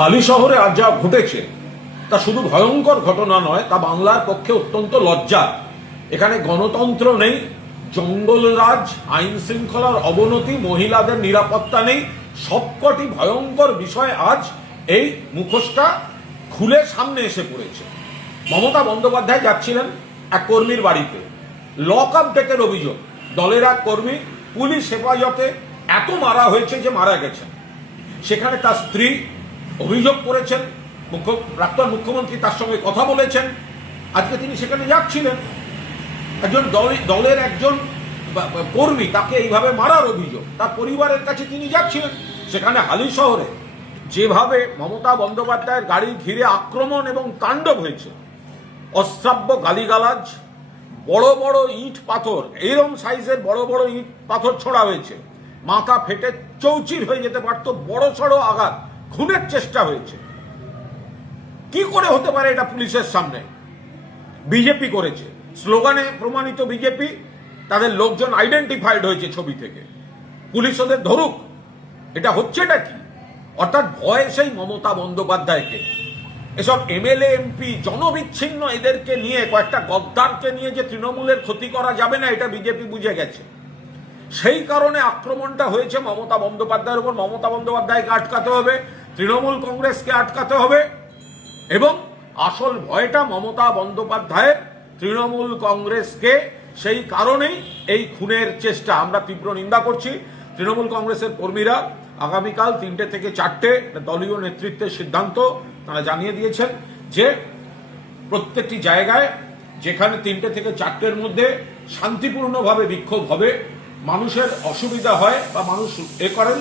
হালি শহরে আজ যা ঘটেছে তা শুধু ভয়ঙ্কর ঘটনা নয়, তা বাংলার পক্ষে অত্যন্ত লজ্জা। এখানে গণতন্ত্র নেই, জঙ্গলরাজ, আইন শৃঙ্খলার অবনতি, মহিলাদের নিরাপত্তা নেই, সবকটি ভয়ঙ্কর বিষয় আজ এই মুখোশটা খুলে সামনে এসে পড়েছে। মমতা বন্দ্যোপাধ্যায় যাচ্ছিলেন এক কর্মীর বাড়িতে, লক আপ ডেটের অভিযোগ, দলের এক কর্মী পুলিশ হেফাজতে এত মারা হয়েছে যে মারা গেছেন। সেখানে তার স্ত্রী অভিযোগ করেছেন, প্রাক্তন মুখ্যমন্ত্রী তার সঙ্গে কথা বলেছেন। আজকে তিনি সেখানে যাচ্ছিলেন, একজন দলের একজন কর্মী তাকে এইভাবে মারার অভিযোগ, তার পরিবারের কাছে তিনি যাচ্ছিলেন। সেখানে হালি শহরে যেভাবে মমতা বন্দ্যোপাধ্যায়ের গাড়ি ঘিরে আক্রমণ এবং তাণ্ডব হয়েছে, অশ্রাব্য গালিগালাজ, বড় বড় ইট পাথর, এরম সাইজের বড় বড় ইট পাথর ছোড়া হয়েছে, মাথা ফেটে চৌচির হয়ে যেতে পারত, বড় সড়ো আঘাত, খুনের চেষ্টা হয়েছে। কি করে হতে পারে এটা পুলিশের সামনে? বিজেপি করেছে, স্লোগানে প্রমাণিত বিজেপি, তাদের লোকজন আইডেন্টিফাইড হয়েছে ছবি থেকে, পুলিশ ওদের ধরুক। এটা হচ্ছেটা কি? অর্থাৎ ভয় সেই মমতা বন্দ্যোপাধ্যায়কে, এসব এমএলএ এমপি জনবিচ্ছিন্ন এদেরকে নিয়ে, কয়েকটা গদ্দারকে নিয়ে যে তৃণমূলের ক্ষতি করা যাবে না, এটা বিজেপি বুঝে গেছে। সেই কারণে আক্রমণটা হয়েছে মমতা বন্দ্যোপাধ্যায়ের উপর। মমতা বন্দ্যোপাধ্যায়কে আটকাতে হবে, তৃণমূল কংগ্রেসকে আটকাতে হবে, এবং আসল ভয়টা মমতা বন্দ্যোপাধ্যায়ের, তৃণমূল কংগ্রেসকে। সেই কারণেই এই খুনের চেষ্টা আমরা তীব্র নিন্দা করছি। তৃণমূল কংগ্রেসের কর্মীরা আগামীকাল 3টে থেকে 4টে দলীয় নেতৃত্বের সিদ্ধান্ত তারা জানিয়ে দিয়েছেন যে প্রত্যেকটি জায়গায় যেখানে 3টে থেকে 4টের মধ্যে শান্তিপূর্ণভাবে বিক্ষোভ হবে, মানুষের অসুবিধা হয় বা মানুষ করেন,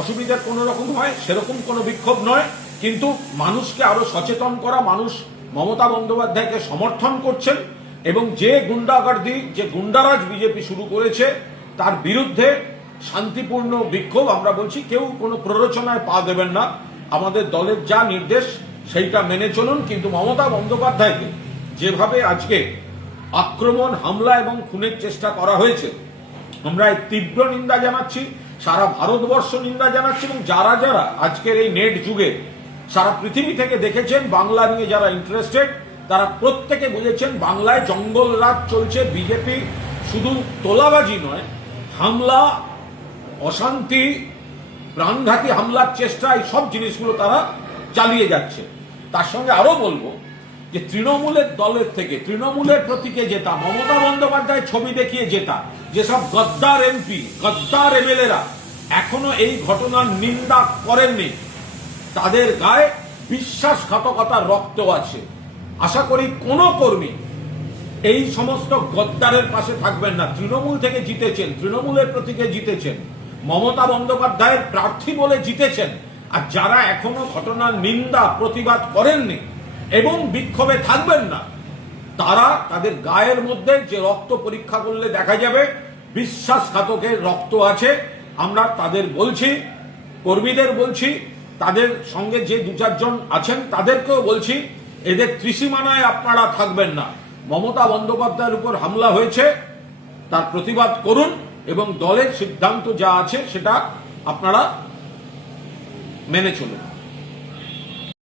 অসুবিধার কোনো রকম হয় সেরকম কোনো বিক্ষোভ নয়, কিন্তু মানুষকে আরো সচেতন করা, মানুষ মমতা বন্দ্যোপাধ্যায়কে সমর্থন করছেন এবং যে গুন্ডাগার্দি, যে গুন্ডারাজ বিজেপি শুরু করেছে তার বিরুদ্ধে শান্তিপূর্ণ বিক্ষোভ। আমরা বলছি কেউ কোনো প্ররোচনায় পা দেবেন না, আমাদের দলের যা নির্দেশ সেইটা মেনে চলুন। কিন্তু মমতা বন্দ্যোপাধ্যায়কে যেভাবে আজকে আক্রমণ, হামলা এবং খুনের চেষ্টা করা হয়েছে, আমরা এই তীব্র নিন্দা জানাচ্ছি, সারা ভারতবর্ষ নিন্দা জানাচ্ছি। এবং যারা যারা আজকের এই নেট যুগে সারা পৃথিবী থেকে দেখেছেন, বাংলা নিয়ে যারা ইন্টারেস্টেড, তারা প্রত্যেকে বুঝেছেন বাংলায় জঙ্গল রাজ চলছে। বিজেপি শুধু তোলাবাজি নয়, হামলা, অশান্তি, প্রাণঘাতী হামলার চেষ্টা, এই সব জিনিসগুলো তারা চালিয়ে যাচ্ছে। তার সঙ্গে আরো বলবো যে তৃণমূলের দলের থেকে, তৃণমূলের প্রতীকে জেতা, মমতা বন্দ্যোপাধ্যায় ছবি দেখিয়ে জেতা যেসব গদ্দার এমপি, গদ্দার এমএলএরা এখনো এই ঘটনার নিন্দা করেননি, তাদের গায়ে বিশ্বাসঘাতকতার রক্ত আছে। আশা করি কোনো কর্মী এই সমস্ত গদ্দারের পাশে থাকবেন না। তৃণমূল থেকে জিতেছেন, তৃণমূলের প্রতীকে জিতেছেন, মমতা বন্দ্যোপাধ্যায়ের প্রার্থী বলে জিতেছেন। আর যারা এখনো ঘটনার নিন্দা, প্রতিবাদ করেননি এবং বিক্ষোভে থাকবেন না, তারা, তাদের গায়ের মধ্যে যে রক্ত পরীক্ষা করলে দেখা যাবে বিশ্বাসঘাতকের রক্ত আছে। আমরা তাদের বলছি, কর্মীদের বলছি, তাদের সঙ্গে যে 2-4 জন আছেন তাদেরকেও বলছি, এদের ত্রিসীমানায় আপনারা থাকবেন না। মমতা বন্দ্যোপাধ্যায়ের উপর হামলা হয়েছে, তার প্রতিবাদ করুন এবং দলের সিদ্ধান্ত যা আছে সেটা আপনারা মেনে চলুন।